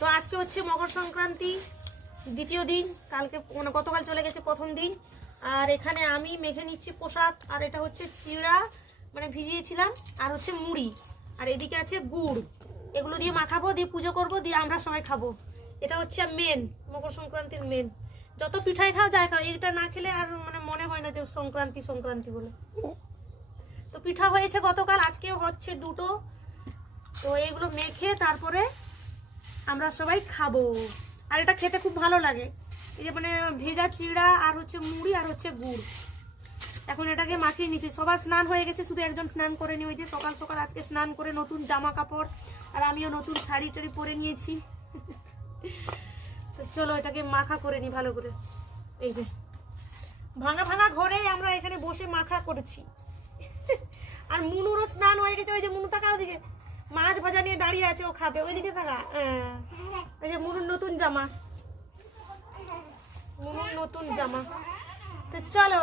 তো আজকে হচ্ছে মকর সংক্রান্তি দ্বিতীয় দিন, কালকে মানে গতকাল চলে গেছে প্রথম দিন। আর এখানে আমি মেখে নিচ্ছি প্রসাদ, আর এটা হচ্ছে চিড়া মানে ভিজিয়েছিলাম, আর হচ্ছে মুড়ি, আর এদিকে আছে গুড়। এগুলো দিয়ে মাখাবো, দিয়ে পুজো করব, দিয়ে আমরা সবাই খাবো। এটা হচ্ছে মেন মকর সংক্রান্তির মেন। যত পিঠাই খাওয়া যায় খাও, এটা না খেলে আর মানে মনে হয় না যে সংক্রান্তি সংক্রান্তি বলে। তো পিঠা হয়েছে গতকাল, আজকেও হচ্ছে দুটো। তো এগুলো মেখে তারপরে আমরা সবাই খাবো। আর এটা খেতে খুব ভালো লাগে, এই যে মানে ভেজা চিড়া আর হচ্ছে মুড়ি আর হচ্ছে গুড়। এখন এটাকে মাখিয়ে নিচ্ছি। সবার স্নান হয়ে গেছে, শুধু একজন স্নান করে নি, ওই যে সকাল সকাল আজকে স্নান করে নতুন জামা কাপড়, আর আমিও নতুন শাড়ি টাড়ি পরে নিয়েছি। তো চলো এটাকে মাখা করে নি ভালো করে। এই যে ভাঙা ভাঙা ঘরে আমরা এখানে বসে মাখা করেছি। আর মুনুরও স্নান হয়ে গেছে, ওই যে মুনু তাকা ওদিকে, মাছ ভাজা নিয়ে দাঁড়িয়ে আছে, ও খাবে, ওইদিকে থাকা। এই যে মুনুর নতুন জামা, মুনুর নতুন জামা। তো চলো।